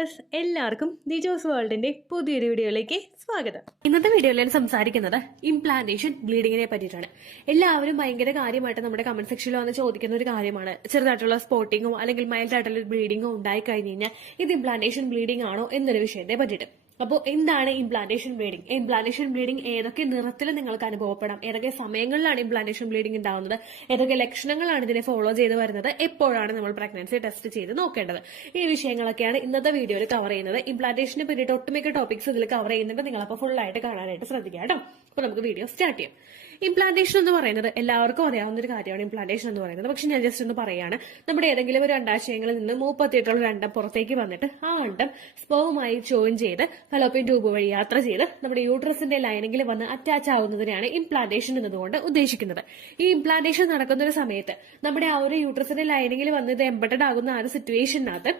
Dears, എല്ലാവർക്കും ദിജോസ് വേൾഡിന്റെ പുതിയൊരു വീഡിയോയിലേക്ക് സ്വാഗതം. ഇന്നത്തെ വീഡിയോയിൽ ഞാൻ സംസാരിക്കുന്നത് ഇംപ്ലാന്റേഷൻ ബ്ലീഡിങ്ങിനെ പറ്റിയിട്ടാണ്. എല്ലാവരും ഭയങ്കര കാര്യമായിട്ട് നമ്മുടെ കമന്റ് സെക്ഷനിൽ വന്ന് ചോദിക്കുന്ന ഒരു കാര്യമാണ്. ചെറുതായിട്ടുള്ള സ്പോട്ടിങ്ങോ അല്ലെങ്കിൽ മൈൽഡ് ആയിട്ടുള്ള ബ്ലീഡിങ്ങോ ഉണ്ടായി കഴിഞ്ഞ് കഴിഞ്ഞാൽ ഇത് ഇംപ്ലാന്റേഷൻ ബ്ലീഡിംഗ് ആണോ എന്നൊരു വിഷയത്തെ പറ്റിയിട്ട്. അപ്പോൾ എന്താണ് ഇംപ്ലാന്റേഷൻ ബ്ലീഡിംഗ്? ഇംപ്ലാന്റേഷൻ ബ്ലീഡിംഗ് ഏതൊക്കെ നിറത്തിൽ നിങ്ങൾക്ക് അനുഭവപ്പെടാം, ഏതൊക്കെ സമയങ്ങളിലാണ് ഇംപ്ലാന്റേഷൻ ബ്ലീഡിംഗ് ഉണ്ടാവുന്നത്, ഏതൊക്കെ ലക്ഷണങ്ങളാണ് ഇതിനെ ഫോളോ ചെയ്ത് വരുന്നത്, എപ്പോഴാണ് നമ്മൾ പ്രഗ്നൻസി ടെസ്റ്റ് ചെയ്ത് നോക്കേണ്ടത്, ഈ വിഷയങ്ങളൊക്കെയാണ് ഇന്നത്തെ വീഡിയോയിൽ കവർ ചെയ്യുന്നത്. ഇംപ്ലാന്റേഷനെ പറ്റിയിട്ട് ഒട്ടുമിക്ക ടോപ്പിക്സ് ഇതിൽ കവർ ചെയ്യുന്നുണ്ട്. നിങ്ങളപ്പോൾ ഫുൾ ആയിട്ട് കാണാനായിട്ട് ശ്രദ്ധിക്കുക കേട്ടോ. അപ്പോൾ നമുക്ക് വീഡിയോ സ്റ്റാർട്ട് ചെയ്യാം. ഇംപ്ലാന്റേഷൻ എന്ന് പറയുന്നത് എല്ലാവർക്കും അറിയാവുന്ന ഒരു കാര്യമാണ്. ഇംപ്ലാന്റേഷൻ എന്ന് പറയുന്നത് പക്ഷെ ഞാൻ ജസ്റ്റ് ഒന്ന് പറയാണ്. നമ്മുടെ ഏതെങ്കിലും ഒരു അണ്ടാശയങ്ങളിൽ നിന്ന് മൂപ്പത്തിയിട്ടുള്ള ഒരു അണ്ടം പുറത്തേക്ക് വന്നിട്ട് ആ അണ്ടം സ്പേവുമായി ജോയിൻ ചെയ്ത് ഫലോപ്പിയൻ ട്യൂബ് വഴി യാത്ര ചെയ്ത് നമ്മുടെ യൂട്രസിന്റെ ലൈനിങ്ങിൽ വന്ന് അറ്റാച്ച് ആവുന്നതിനെയാണ് ഇംപ്ലാന്റേഷൻ എന്നതുകൊണ്ട് ഉദ്ദേശിക്കുന്നത്. ഈ ഇംപ്ലാന്റേഷൻ നടക്കുന്ന ഒരു സമയത്ത് നമ്മുടെ ആ ഒരു യൂട്രസിന്റെ ലൈനിങ്ങിൽ വന്ന് ഇത് എംബഡഡ് ആകുന്ന ആ ഒരു സിറ്റുവേഷനകത്ത്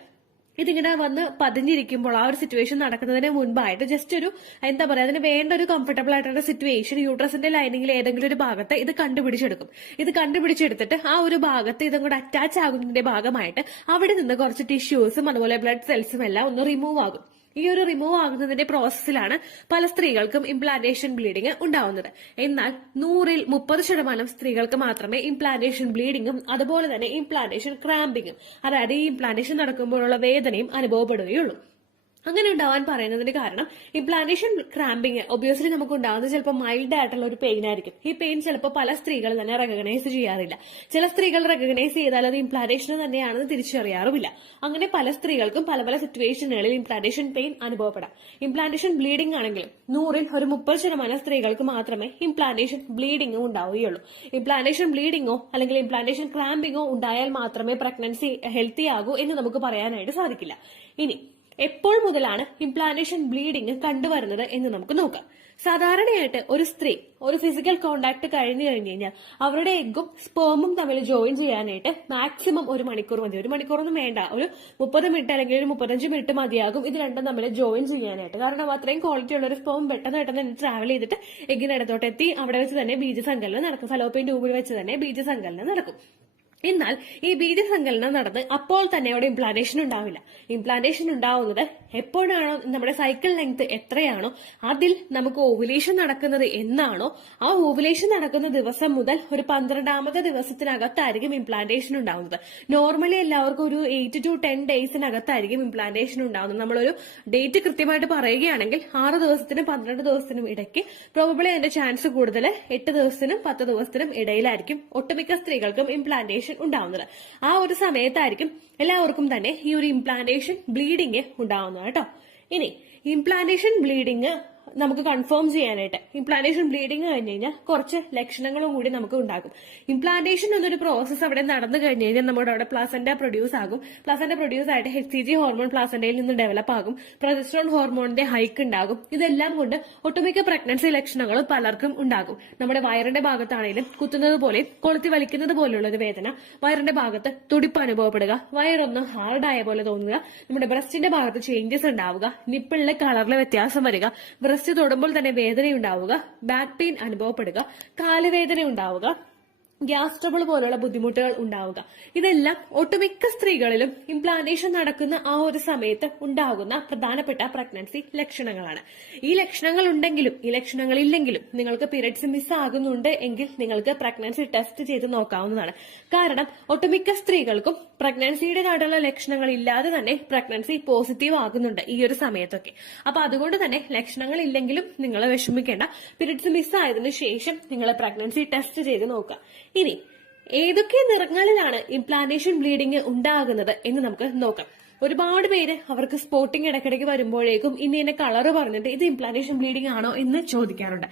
ഇതിങ്ങനെ വന്ന് പതിഞ്ഞിരിക്കുമ്പോൾ ആ ഒരു സിറ്റുവേഷൻ നടക്കുന്നതിന് മുൻപായിട്ട് ജസ്റ്റ് ഒരു എന്താ പറയാ, അതിന് വേണ്ട ഒരു കംഫർട്ടബിൾ ആയിട്ടുള്ള സിറ്റുവേഷൻ യൂട്രസിന്റെ ലൈനിങ്ങിൽ ഏതെങ്കിലും ഒരു ഭാഗത്ത് ഇത് കണ്ടുപിടിച്ചെടുക്കും. ഇത് കണ്ടുപിടിച്ചെടുത്തിട്ട് ആ ഒരു ഭാഗത്ത് ഇതും കൂടെ അറ്റാച്ച് ആകുന്നതിന്റെ ഭാഗമായിട്ട് അവിടെ നിന്ന് കുറച്ച് ടിഷ്യൂസും അതുപോലെ ബ്ലഡ് സെൽസും എല്ലാം ഒന്ന് റിമൂവ് ആകും. ഈ ഒരു റിമൂവ് ആകുന്നതിന്റെ പ്രോസസ്സിലാണ് പല സ്ത്രീകൾക്കും ഇംപ്ലാന്റേഷൻ ബ്ലീഡിംഗ് ഉണ്ടാവുന്നത്. എന്നാൽ 100-ൽ 30% സ്ത്രീകൾക്ക് മാത്രമേ ഇംപ്ലാന്റേഷൻ ബ്ലീഡിംഗും അതുപോലെ തന്നെ ഇംപ്ലാന്റേഷൻ ക്രാമ്പിങ്ങും, അതായത് ഈ ഇംപ്ലാന്റേഷൻ നടക്കുമ്പോഴുള്ള വേദനയും അനുഭവപ്പെടുകയുള്ളൂ. അങ്ങനെ ഉണ്ടാവാൻ പറയുന്നതിന് കാരണം ഇംപ്ലാന്റേഷൻ ക്രാമ്പിങ് ഒബ്വിയസ്ലി നമുക്ക് ഉണ്ടാകുന്നത് ചിലപ്പോൾ മൈൽഡ് ആയിട്ടുള്ള ഒരു പെയിൻ ആയിരിക്കും. ഈ പെയിൻ ചിലപ്പോൾ പല സ്ത്രീകൾ തന്നെ റെക്കഗ്നൈസ് ചെയ്യാറില്ല. ചില സ്ത്രീകൾ റെക്കഗ്നൈസ് ചെയ്താൽ അത് ഇംപ്ലാന്റേഷൻ തന്നെയാണെന്ന് തിരിച്ചറിയാറുമില്ല. അങ്ങനെ പല സ്ത്രീകൾക്കും പല പല സിറ്റുവേഷനുകളിൽ ഇംപ്ലാന്റേഷൻ പെയിൻ അനുഭവപ്പെടാം. ഇംപ്ലാന്റേഷൻ ബ്ലീഡിംഗ് ആണെങ്കിൽ 100-ൽ ഒരു 30% സ്ത്രീകൾക്ക് മാത്രമേ ഇംപ്ലാന്റേഷൻ ബ്ലീഡിംഗും ഉണ്ടാവുകയുള്ളൂ. ഇംപ്ലാന്റേഷൻ ബ്ലീഡിംഗോ അല്ലെങ്കിൽ ഇംപ്ലാന്റേഷൻ ക്രാമ്പിങ്ങോ ഉണ്ടായാൽ മാത്രമേ പ്രഗ്നൻസി ഹെൽത്തി ആകൂ എന്ന് നമുക്ക് പറയാനായിട്ട് സാധിക്കില്ല. ഇനി എപ്പോൾ മുതലാണ് ഇംപ്ലാന്റേഷൻ ബ്ലീഡിംഗ് കണ്ടുവരുന്നത് എന്ന് നമുക്ക് നോക്കാം. സാധാരണയായിട്ട് ഒരു സ്ത്രീ ഒരു ഫിസിക്കൽ കോണ്ടാക്ട് കഴിഞ്ഞു കഴിഞ്ഞാൽ അവരുടെ എഗ്ഗും സ്പേമും തമ്മിൽ ജോയിൻ ചെയ്യാനായിട്ട് മാക്സിമം 1 മണിക്കൂർ മതി. 1 മണിക്കൂറൊന്നും വേണ്ട, ഒരു 30 മിനിറ്റ് അല്ലെങ്കിൽ ഒരു 35 മിനിറ്റ് മതിയാകും ഇത് രണ്ടും തമ്മിൽ ജോയിൻ ചെയ്യാനായിട്ട്. കാരണം അത്രയും ക്വാളിറ്റി ഉള്ള ഒരു സ്പേം പെട്ടെന്ന് ട്രാവൽ ചെയ്തിട്ട് എഗ്ഗിനടുത്തോട്ട് എത്തി അവിടെ വെച്ച് തന്നെ ബീജസങ്കലനം നടക്കും. ഫലോപ്പിയൻ ട്യൂബിൽ വെച്ച് തന്നെ ബീജസങ്കലനം നടക്കും. എന്നാൽ ഈ ബീജസങ്കലനം നടന്ന് അപ്പോൾ തന്നെ അവിടെ ഇംപ്ലാന്റേഷൻ ഉണ്ടാവില്ല. ഇംപ്ലാന്റേഷൻ ഉണ്ടാവുന്നത് എപ്പോഴാണോ നമ്മുടെ സൈക്കിൾ ലെങ്ത് എത്രയാണോ അതിൽ നമുക്ക് ഓവുലേഷൻ നടക്കുന്നത് എന്നാണോ ആ ഓവുലേഷൻ നടക്കുന്ന ദിവസം മുതൽ ഒരു 12ാമത്തെ ദിവസത്തിനകത്തായിരിക്കും ഇംപ്ലാന്റേഷൻ ഉണ്ടാവുന്നത്. നോർമലി എല്ലാവർക്കും ഒരു 8 to 10 ഡേയ്സിനകത്തായിരിക്കും ഇംപ്ലാന്റേഷൻ ഉണ്ടാവുന്നത്. നമ്മളൊരു ഡേറ്റ് കൃത്യമായിട്ട് പറയുകയാണെങ്കിൽ 6 ദിവസത്തിനും 12 ദിവസത്തിനും ഇടയ്ക്ക് പ്രോബബ്ലി അതിന്റെ ചാൻസ് കൂടുതൽ 8 ദിവസത്തിനും 10 ദിവസത്തിനും ഇടയിലായിരിക്കും ഒട്ടുമിക്ക സ്ത്രീകൾക്കും ഇംപ്ലാന്റേഷൻ ഉണ്ടാവുന്നത്. ആ ഒരു സമയത്തായിരിക്കും എല്ലാവർക്കും തന്നെ ഈ ഒരു ഇംപ്ലാന്റേഷൻ ബ്ലീഡിങ് ഉണ്ടാവുന്നത് കേട്ടോ. ഇനി ഇംപ്ലാന്റേഷൻ ബ്ലീഡിങ് നമുക്ക് കൺഫേം ചെയ്യാനായിട്ട് ഇംപ്ലാന്റേഷൻ ബ്ലീഡിങ് കഴിഞ്ഞ് കഴിഞ്ഞാൽ കുറച്ച് ലക്ഷണങ്ങളും കൂടി നമുക്ക് ഉണ്ടാകും. ഇംപ്ലാന്റേഷൻ എന്നൊരു പ്രോസസ്സ് അവിടെ നടന്നു കഴിഞ്ഞ് കഴിഞ്ഞാൽ നമ്മുടെ അവിടെ പ്ലാസന്റ പ്രൊഡ്യൂസ് ആകും. പ്ലാസന്റ പ്രൊഡ്യൂസ് ആയിട്ട് HCG ഹോർമോൺ പ്ലാസന്റയിൽ നിന്ന് ഡെവലപ്പ് ആകും. പ്രൊജസ്ട്രോൺ ഹോർമോണിന്റെ ഹൈക്ക് ഉണ്ടാകും. ഇതെല്ലാം കൊണ്ട് ഒട്ടുമിക്ക പ്രഗ്നൻസി ലക്ഷണങ്ങളും പലർക്കും ഉണ്ടാകും. നമ്മുടെ വയറിന്റെ ഭാഗത്താണെങ്കിലും കുത്തുന്നത് പോലെ കൊളുത്തി വലിക്കുന്നത് പോലുള്ള ഒരു വേദന, വയറിന്റെ ഭാഗത്ത് തുടിപ്പ് അനുഭവപ്പെടുക, വയറൊന്ന് ഹാർഡായ പോലെ തോന്നുക, നമ്മുടെ ബ്രസ്റ്റിന്റെ ഭാഗത്ത് ചേഞ്ചസ് ഉണ്ടാവുക, നിപ്പിളിലെ കളറിലെ വ്യത്യാസം വരിക, ബ്രസ്റ്റ് തൊടുമ്പോൾ തന്നെ വേദനയുണ്ടാവുക, ബാക്ക് പെയിൻ അനുഭവപ്പെടുക, കാലുവേദന ഉണ്ടാവുക, ഗ്യാസ് ട്രബിൾ പോലുള്ള ബുദ്ധിമുട്ടുകൾ ഉണ്ടാവുക, ഇതെല്ലാം ഒട്ടുമിക്ക സ്ത്രീകളിലും ഇംപ്ലാന്റേഷൻ നടക്കുന്ന ആ ഒരു സമയത്ത് ഉണ്ടാകുന്ന പ്രധാനപ്പെട്ട പ്രഗ്നൻസി ലക്ഷണങ്ങളാണ്. ഈ ലക്ഷണങ്ങൾ ഉണ്ടെങ്കിലും ഈ ലക്ഷണങ്ങൾ ഇല്ലെങ്കിലും നിങ്ങൾക്ക് പീരിയഡ്സ് മിസ് ആകുന്നുണ്ട് എങ്കിൽ നിങ്ങൾക്ക് പ്രഗ്നൻസി ടെസ്റ്റ് ചെയ്ത് നോക്കാവുന്നതാണ്. കാരണം ഒട്ടുമിക്ക സ്ത്രീകൾക്കും പ്രഗ്നൻസിയുടെ കാട്ടുള്ള ലക്ഷണങ്ങൾ ഇല്ലാതെ തന്നെ പ്രഗ്നൻസി പോസിറ്റീവ് ആകുന്നുണ്ട് ഈ ഒരു സമയത്തൊക്കെ. അപ്പൊ അതുകൊണ്ട് തന്നെ ലക്ഷണങ്ങൾ ഇല്ലെങ്കിലും നിങ്ങൾ വിഷമിക്കേണ്ട. പീരിയഡ്സ് മിസ് ആയതിനു ശേഷം നിങ്ങൾ പ്രഗ്നൻസി ടെസ്റ്റ് ചെയ്ത് നോക്കുക. ഇനി ഏതൊക്കെ നിറങ്ങളിലാണ് ഇംപ്ലാന്റേഷൻ ബ്ലീഡിംഗ് ഉണ്ടാകുന്നത് എന്ന് നമുക്ക് നോക്കാം. ഒരുപാട് പേര് അവർക്ക് സ്പോട്ടിംഗ് ഇടയ്ക്കിടയ്ക്ക് വരുമ്പോഴേക്കും ഇന്ന കളറ് പറഞ്ഞിട്ട് ഇത് ഇംപ്ലാന്റേഷൻ ബ്ലീഡിംഗ് ആണോ എന്ന് ചോദിക്കാറുണ്ട്.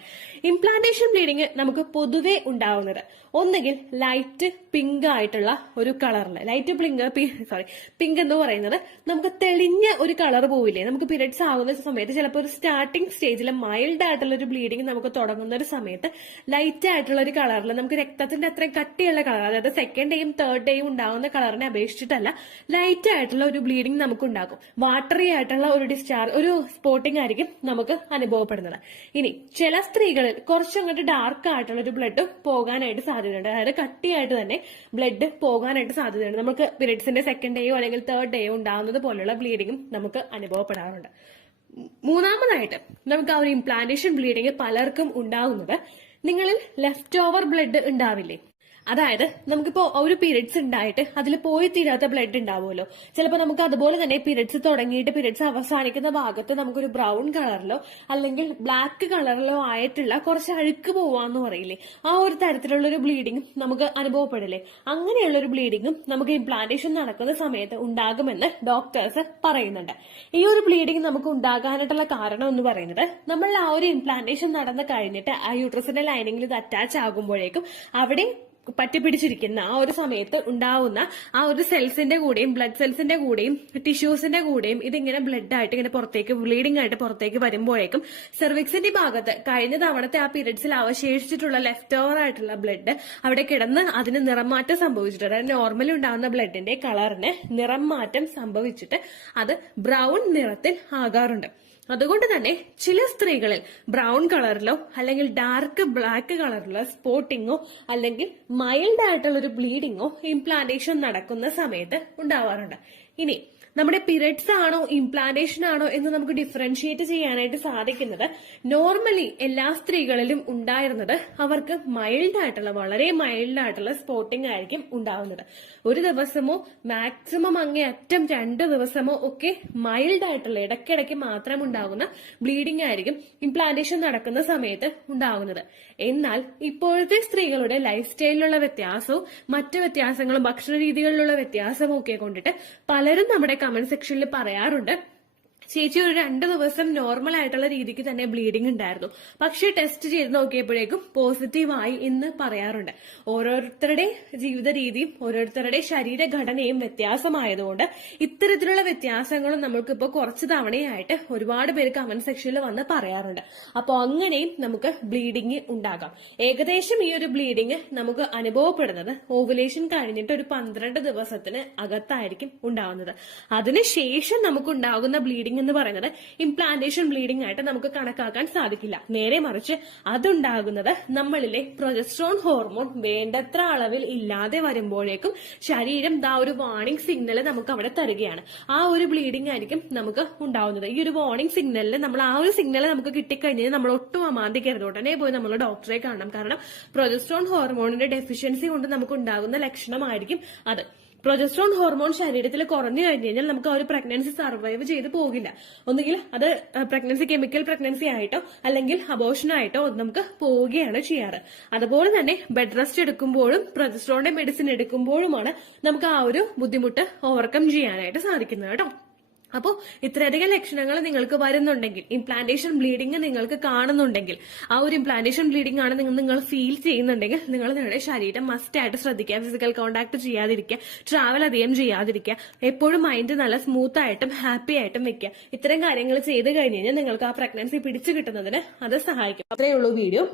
ഇംപ്ലാന്റേഷൻ ബ്ലീഡിംഗ് നമുക്ക് പൊതുവെ ഉണ്ടാവുന്നത് ഒന്നുകിൽ ലൈറ്റ് പിങ്ക് ആയിട്ടുള്ള ഒരു കളറില്, പിങ്ക് എന്ന് പറയുന്നത് നമുക്ക് തെളിഞ്ഞ ഒരു കളർ പോവില്ലേ, നമുക്ക് പീരിയഡ്സ് ആകുന്ന സമയത്ത് ചിലപ്പോൾ ഒരു സ്റ്റാർട്ടിംഗ് സ്റ്റേജിൽ മൈൽഡ് ആയിട്ടുള്ള ഒരു ബ്ലീഡിംഗ് നമുക്ക് തുടങ്ങുന്ന ഒരു സമയത്ത് ലൈറ്റ് ആയിട്ടുള്ള ഒരു കളറിൽ നമുക്ക് രക്തത്തിന്റെ അത്രയും കട്ടിയുള്ള കളർ, അതായത് സെക്കൻഡ് ഡേയും തേർഡ് ഡേയും ഉണ്ടാകുന്ന കളറിനെ അപേക്ഷിച്ചിട്ടല്ല ലൈറ്റ് ആയിട്ടുള്ള ഒരു ബ്ലീഡിങ് നമുക്കുണ്ടാകും. വാട്ടറി ആയിട്ടുള്ള ഒരു ഒരു സ്പോട്ടിംഗ് ആയിരിക്കും നമുക്ക് അനുഭവപ്പെടുന്നത്. ഇനി ചില സ്ത്രീകളിൽ കുറച്ചങ്ങോട്ട് ഡാർക്ക് ആയിട്ടുള്ള ഒരു ബ്ലഡ് പോകാനായിട്ട് സാധ്യതയുണ്ട്. അതായത് കട്ടിയായിട്ട് തന്നെ ബ്ലഡ് പോകാനായിട്ട് സാധ്യതയുണ്ട്. നമുക്ക് പീരിയഡ്സിന്റെ സെക്കൻഡ് ഡേയോ അല്ലെങ്കിൽ തേർഡ് ഡേയോ ഉണ്ടാകുന്നത് പോലുള്ള ബ്ലീഡിങ്ങും നമുക്ക് അനുഭവപ്പെടാറുണ്ട്. മൂന്നാമതായിട്ട് നമുക്ക് ആ ഒരു ഇംപ്ലാന്റേഷൻ ബ്ലീഡിങ് പലർക്കും ഉണ്ടാകുന്നത് നിങ്ങളിൽ ലെഫ്റ്റ് ഓവർ ബ്ലഡ് ഉണ്ടാവില്ലേ? അതായത് നമുക്കിപ്പോ ഒരു പീരിയഡ്സ് ഉണ്ടായിട്ട് അതിൽ പോയി തീരാത്ത ബ്ലഡ് ഉണ്ടാവുമല്ലോ. ചിലപ്പോൾ നമുക്ക് അതുപോലെ തന്നെ പീരിയഡ്സ് തുടങ്ങിയിട്ട് പീരിയഡ്സ് അവസാനിക്കുന്ന ഭാഗത്ത് നമുക്കൊരു ബ്രൗൺ കളറിലോ അല്ലെങ്കിൽ ബ്ലാക്ക് കളറിലോ ആയിട്ടുള്ള കുറച്ച് അഴുക്ക് പോവാന്ന് പറയില്ലേ, ആ ഒരു തരത്തിലുള്ള ഒരു ബ്ലീഡിങ്ങും നമുക്ക് അനുഭവപ്പെടില്ലേ? അങ്ങനെയുള്ള ഒരു ബ്ലീഡിങ്ങും നമുക്ക് ഇംപ്ലാന്റേഷൻ നടക്കുന്ന സമയത്ത് ഉണ്ടാകുമെന്ന് ഡോക്ടേഴ്സ് പറയുന്നുണ്ട്. ഈ ഒരു ബ്ലീഡിങ് നമുക്ക് ഉണ്ടാകാനായിട്ടുള്ള കാരണം എന്ന് പറയുന്നത് നമ്മൾ ആ ഒരു ഇംപ്ലാന്റേഷൻ നടന്നു കഴിഞ്ഞിട്ട് ആ യൂട്രസിന്റെ ലൈനിങ്ങിൽ ഇത് അറ്റാച്ച് ആകുമ്പോഴേക്കും അവിടെ പറ്റിപ്പിടിച്ചിരിക്കുന്ന ആ ഒരു സമയത്ത് ഉണ്ടാവുന്ന ആ ഒരു സെൽസിന്റെ കൂടെയും ബ്ലഡ് സെൽസിന്റെ കൂടെയും ടിഷ്യൂസിന്റെ കൂടെയും ഇതിങ്ങനെ ബ്ലഡ് ആയിട്ട് ഇങ്ങനെ പുറത്തേക്ക് ബ്ലീഡിംഗ് ആയിട്ട് പുറത്തേക്ക് വരുമ്പോഴേക്കും സെർവിക്സിന്റെ ഭാഗത്ത് കഴിഞ്ഞ തവണത്തെ ആ പീരിയഡ്സിൽ അവശേഷിച്ചിട്ടുള്ള ലെഫ്റ്റ് ഓവർ ആയിട്ടുള്ള ബ്ലഡ് അവിടെ കിടന്ന് അതിന് നിറം മാറ്റം സംഭവിച്ചിട്ട്, അതായത് നോർമലി ഉണ്ടാകുന്ന ബ്ലഡിന്റെ കളറിന് നിറം മാറ്റം സംഭവിച്ചിട്ട് അത് ബ്രൗൺ നിറത്തിൽ ആകാറുണ്ട്. അതുകൊണ്ട് തന്നെ ചില സ്ത്രീകളിൽ ബ്രൗൺ കളറിലോ അല്ലെങ്കിൽ ഡാർക്ക് ബ്ലാക്ക് കളറിലോ സ്പോട്ടിങ്ങോ അല്ലെങ്കിൽ മൈൽഡ് ആയിട്ടുള്ള ഒരു ബ്ലീഡിങ്ങോ ഇംപ്ലാന്റേഷൻ നടക്കുന്ന സമയത്ത് ഉണ്ടാവാറുണ്ട്. ഇനി നമ്മുടെ പീരിയഡ്സ് ആണോ ഇംപ്ലാന്റേഷൻ ആണോ എന്ന് നമുക്ക് ഡിഫറൻഷിയേറ്റ് ചെയ്യാനായിട്ട് സാധിക്കുന്നത് നോർമലി എല്ലാ സ്ത്രീകളിലും ഉണ്ടായിരുന്നത് അവർക്ക് മൈൽഡ് ആയിട്ടുള്ള വളരെ മൈൽഡ് ആയിട്ടുള്ള സ്പോട്ടിംഗ് ആയിരിക്കും ഉണ്ടാവുന്നത്. ഒരു ദിവസമോ മാക്സിമം അങ്ങേയറ്റം 2 ദിവസമോ ഒക്കെ മൈൽഡ് ആയിട്ടുള്ള ഇടയ്ക്കിടയ്ക്ക് മാത്രം ഉണ്ടാകുന്ന ബ്ലീഡിംഗ് ആയിരിക്കും ഇംപ്ലാന്റേഷൻ നടക്കുന്ന സമയത്ത് ഉണ്ടാകുന്നത്. എന്നാൽ ഇപ്പോഴത്തെ സ്ത്രീകളുടെ ലൈഫ് സ്റ്റൈലിലുള്ള വ്യത്യാസവും മറ്റു വ്യത്യാസങ്ങളും ഭക്ഷണ രീതികളിലുള്ള വ്യത്യാസവും ഒക്കെ കൊണ്ടിട്ട് പലരും നമ്മുടെ കമന്റ് സെക്ഷനിൽ പറയാറുണ്ട്, ചേച്ചി ഒരു 2 ദിവസം നോർമൽ ആയിട്ടുള്ള രീതിക്ക് തന്നെ ബ്ലീഡിംഗ് ഉണ്ടായിരുന്നു, പക്ഷെ ടെസ്റ്റ് ചെയ്ത് നോക്കിയപ്പോഴേക്കും പോസിറ്റീവായി എന്ന് പറയാറുണ്ട്. ഓരോരുത്തരുടെ ജീവിത രീതിയും ഓരോരുത്തരുടെ ശരീരഘടനയും വ്യത്യാസമായതുകൊണ്ട് ഇത്തരത്തിലുള്ള വ്യത്യാസങ്ങളും നമ്മൾക്കിപ്പോ കുറച്ച് തവണയായിട്ട് ഒരുപാട് പേര് കമന്റ് സെക്ഷനിൽ വന്ന് പറയാറുണ്ട്. അപ്പോൾ അങ്ങനെയും നമുക്ക് ബ്ലീഡിംഗ് ഉണ്ടാകാം. ഏകദേശം ഈ ഒരു ബ്ലീഡിംഗ് നമുക്ക് അനുഭവപ്പെടുന്നത് ഓവുലേഷൻ കഴിഞ്ഞിട്ട് ഒരു 12 ദിവസത്തിന് അകത്തായിരിക്കും ഉണ്ടാവുന്നത്. അതിനുശേഷം നമുക്കുണ്ടാകുന്ന ബ്ലീഡിംഗ് എന്ന് പറയുന്നത് ഇംപ്ലാന്റേഷൻ ബ്ലീഡിംഗ് ആയിട്ട് നമുക്ക് കണക്കാക്കാൻ സാധിക്കില്ല. നേരെ മറിച്ച് അതുണ്ടാകുന്നത് നമ്മളിലെ പ്രൊജസ്ട്രോൺ ഹോർമോൺ വേണ്ടത്ര അളവിൽ ഇല്ലാതെ വരുമ്പോഴേക്കും ശരീരം ഒരു വാർണിംഗ് സിഗ്നൽ നമുക്ക് അവിടെ തരികയാണ്. ആ ഒരു ബ്ലീഡിംഗ് ആയിരിക്കും നമുക്ക് ഉണ്ടാവുന്നത്. ഈ ഒരു വാർണിംഗ് സിഗ്നലിൽ നമ്മൾ ആ ഒരു സിഗ്നൽ നമുക്ക് കിട്ടിക്കഴിഞ്ഞാൽ നമ്മൾ ഒട്ടും അമാന്തിക്കരുത്, ഉടനെ പോയി നമ്മൾ ഡോക്ടറെ കാണണം. കാരണം പ്രൊജസ്ട്രോൺ ഹോർമോണിന്റെ ഡെഫിഷ്യൻസി കൊണ്ട് നമുക്ക് ഉണ്ടാകുന്ന ലക്ഷണമായിരിക്കും അത്. പ്രൊജസ്ട്രോൺ ഹോർമോൺ ശരീരത്തിൽ കുറഞ്ഞു കഴിഞ്ഞു കഴിഞ്ഞാൽ നമുക്ക് ആ ഒരു പ്രഗ്നൻസി സർവൈവ് ചെയ്ത് പോകില്ല. ഒന്നുകിൽ അത് പ്രഗ്നൻസി കെമിക്കൽ പ്രഗ്നൻസി ആയിട്ടോ അല്ലെങ്കിൽ അബോർഷൻ ആയിട്ടോ നമുക്ക് പോവുകയാണ് ചെയ്യാറ്. അതുപോലെ തന്നെ ബെഡ് റെസ്റ്റ് എടുക്കുമ്പോഴും പ്രൊജസ്ട്രോണിന്റെ മെഡിസിൻ എടുക്കുമ്പോഴുമാണ് നമുക്ക് ആ ഒരു ബുദ്ധിമുട്ട് ഓവർകം ചെയ്യാനായിട്ട് സാധിക്കുന്നത് കേട്ടോ. അപ്പോൾ ഇത്രയധികം ലക്ഷണങ്ങൾ നിങ്ങൾക്ക് വരുന്നുണ്ടെങ്കിൽ, ഇംപ്ലാന്റേഷൻ ബ്ലീഡിംഗ് നിങ്ങൾക്ക് കാണുന്നുണ്ടെങ്കിൽ, ആ ഒരു ഇംപ്ലാന്റേഷൻ ബ്ലീഡിംഗ് ആണ് നിങ്ങൾ ഫീൽ ചെയ്യുന്നുണ്ടെങ്കിൽ നിങ്ങൾ നിങ്ങളുടെ ശരീരം മസ്റ്റ് ആയിട്ട് ശ്രദ്ധിക്കുക. ഫിസിക്കൽ കോണ്ടാക്ട് ചെയ്യാതിരിക്കുക, ട്രാവൽ അധികം ചെയ്യാതിരിക്കുക, എപ്പോഴും മൈൻഡ് നല്ല സ്മൂത്ത് ആയിട്ടും ഹാപ്പി ആയിട്ടും വെക്കുക. ഇത്തരം കാര്യങ്ങൾ ചെയ്ത് കഴിഞ്ഞ് കഴിഞ്ഞാൽ നിങ്ങൾക്ക് ആ പ്രഗ്നൻസി പിടിച്ചു കിട്ടുന്നതിന് അത് സഹായിക്കും. അത്രയേ ഉള്ളൂ വീഡിയോ.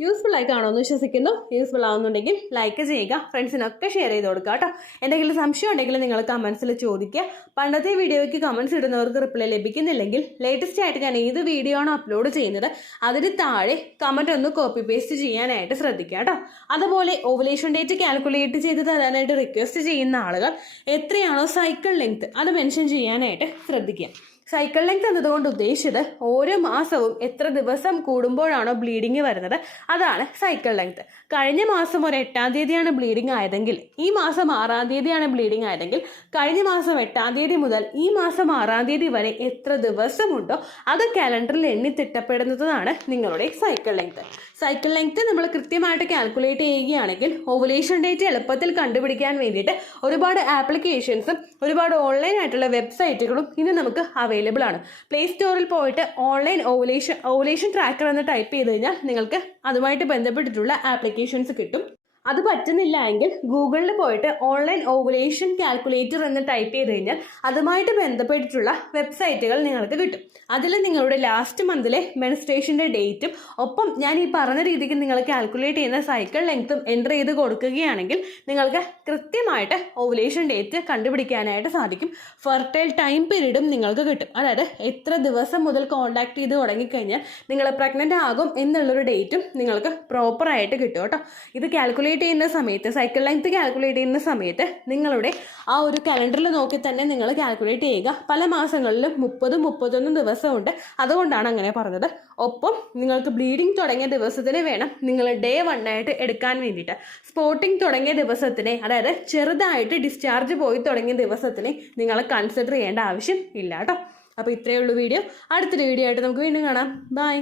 യൂസ്ഫുൾ ആയി കാണുമെന്ന് വിശ്വസിക്കുന്നു. യൂസ്ഫുൾ ആവുന്നുണ്ടെങ്കിൽ ലൈക്ക് ചെയ്യുക, ഫ്രണ്ട്സിനൊക്കെ ഷെയർ ചെയ്ത് കൊടുക്കുക കേട്ടോ. എന്തെങ്കിലും സംശയം ഉണ്ടെങ്കിൽ നിങ്ങൾ കമന്റ്സിൽ ചോദിക്കുക. പണ്ടത്തെ വീഡിയോയ്ക്ക് കമന്റ്സ് ഇടുന്നവർക്ക് റിപ്ലൈ ലഭിക്കുന്നില്ലെങ്കിൽ ലേറ്റസ്റ്റ് ആയിട്ട് ഞാൻ ഏത് വീഡിയോ ആണോ അപ്ലോഡ് ചെയ്യുന്നത് അതിന് താഴെ കമന്റ് ഒന്ന് കോപ്പി പേസ്റ്റ് ചെയ്യാനായിട്ട് ശ്രദ്ധിക്കുക കേട്ടോ. അതുപോലെ ഓവുലേഷൻ ഡേറ്റ് കാൽക്കുലേറ്റ് ചെയ്ത് തരാനായിട്ട് റിക്വസ്റ്റ് ചെയ്യുന്ന ആളുകൾ എത്രയാണോ സൈക്കിൾ ലെങ്ത് അത് മെൻഷൻ ചെയ്യാനായിട്ട് ശ്രദ്ധിക്കുക. സൈക്കിൾ ലെങ്ത് എന്നതുകൊണ്ട് ഉദ്ദേശിച്ചത് ഓരോ മാസവും എത്ര ദിവസം കൂടുമ്പോഴാണോ ബ്ലീഡിങ് വരുന്നത് അതാണ് സൈക്കിൾ ലെങ്ത്. കഴിഞ്ഞ മാസം ഒരു 8-ാം തീയതിയാണ് ബ്ലീഡിംഗ് ആയതെങ്കിൽ ഈ മാസം 6-ാം തീയതിയാണ് ബ്ലീഡിംഗ് ആയതെങ്കിൽ കഴിഞ്ഞ മാസം 8-ാം തീയതി മുതൽ ഈ മാസം 6-ാം തീയതി വരെ എത്ര ദിവസമുണ്ടോ അത് കാലണ്ടറിൽ എണ്ണി തിട്ടപ്പെടുന്നതാണ് നിങ്ങളുടെ സൈക്കിൾ ലെങ്ത്. സൈക്കിൾ ലെങ്ത് നമ്മൾ കൃത്യമായിട്ട് കാൽക്കുലേറ്റ് ചെയ്യുകയാണെങ്കിൽ ഓവുലേഷൻ ഡേറ്റ് എളുപ്പത്തിൽ കണ്ടുപിടിക്കാൻ വേണ്ടിയിട്ട് ഒരുപാട് ആപ്ലിക്കേഷൻസും ഒരുപാട് ഓൺലൈൻ ആയിട്ടുള്ള വെബ്സൈറ്റുകളും ഇന്ന് നമുക്ക് അവൈലബിൾ ആണ്. പ്ലേ സ്റ്റോറിൽ പോയിട്ട് ഓൺലൈൻ ഓവുലേഷൻ ട്രാക്കർ എന്ന് ടൈപ്പ് ചെയ്ത് കഴിഞ്ഞാൽ നിങ്ങൾക്ക് അതുമായിട്ട് ബന്ധപ്പെട്ടിട്ടുള്ള ആപ്ലിക്കേഷൻസ് കിട്ടും. അത് പറ്റുന്നില്ല എങ്കിൽ ഗൂഗിളിൽ പോയിട്ട് ഓൺലൈൻ ഓവുലേഷൻ കാൽക്കുലേറ്റർ എന്ന് ടൈപ്പ് ചെയ്ത് കഴിഞ്ഞാൽ അതുമായിട്ട് ബന്ധപ്പെട്ടിട്ടുള്ള വെബ്സൈറ്റുകൾ നിങ്ങൾക്ക് കിട്ടും. അതിൽ നിങ്ങളുടെ ലാസ്റ്റ് മന്തിലെ മെൻസ്ട്രേഷൻ്റെ ഡേറ്റും ഒപ്പം ഞാൻ ഈ പറഞ്ഞ രീതിക്ക് നിങ്ങൾ കാൽക്കുലേറ്റ് ചെയ്യുന്ന സൈക്കിൾ ലെങ്ത്തും എൻ്റർ ചെയ്ത് കൊടുക്കുകയാണെങ്കിൽ നിങ്ങൾക്ക് കൃത്യമായിട്ട് ഓവുലേഷൻ ഡേറ്റ് കണ്ടുപിടിക്കാനായിട്ട് സാധിക്കും. ഫെർട്ടൈൽ ടൈം പീരീഡും നിങ്ങൾക്ക് കിട്ടും. അതായത് എത്ര ദിവസം മുതൽ കോൺടാക്ട് ചെയ്ത് തുടങ്ങിക്കഴിഞ്ഞാൽ നിങ്ങൾ പ്രഗ്നൻ്റ് ആകും എന്നുള്ളൊരു ഡേറ്റും നിങ്ങൾക്ക് പ്രോപ്പറായിട്ട് കിട്ടും കേട്ടോ. ഇത് കാൽക്കുലേറ്റ് ചെയ്യുന്ന സമയത്ത്, സൈക്കിൾ ലെങ്ത് കാൽക്കുലേറ്റ് ചെയ്യുന്ന സമയത്ത് നിങ്ങളുടെ ആ ഒരു കലണ്ടറിൽ നോക്കി തന്നെ നിങ്ങൾ കാൽക്കുലേറ്റ് ചെയ്യുക. പല മാസങ്ങളിലും 30-31 ദിവസമുണ്ട്, അതുകൊണ്ടാണ് അങ്ങനെ പറഞ്ഞത്. ഒപ്പം നിങ്ങൾക്ക് ബ്ലീഡിങ് തുടങ്ങിയ ദിവസത്തിന് വേണം നിങ്ങൾ Day 1 ആയിട്ട് എടുക്കാൻ വേണ്ടിയിട്ട്. സ്പോട്ടിങ് തുടങ്ങിയ ദിവസത്തിനെ, അതായത് ചെറുതായിട്ട് ഡിസ്ചാർജ് പോയി തുടങ്ങിയ ദിവസത്തിനെ നിങ്ങൾ കൺസിഡർ ചെയ്യേണ്ട ആവശ്യം ഇല്ല കേട്ടോ. അപ്പോൾ ഇത്രയേ ഉള്ളൂ വീഡിയോ. അടുത്തൊരു വീഡിയോ ആയിട്ട് നമുക്ക് വീണ്ടും കാണാം. ബൈ.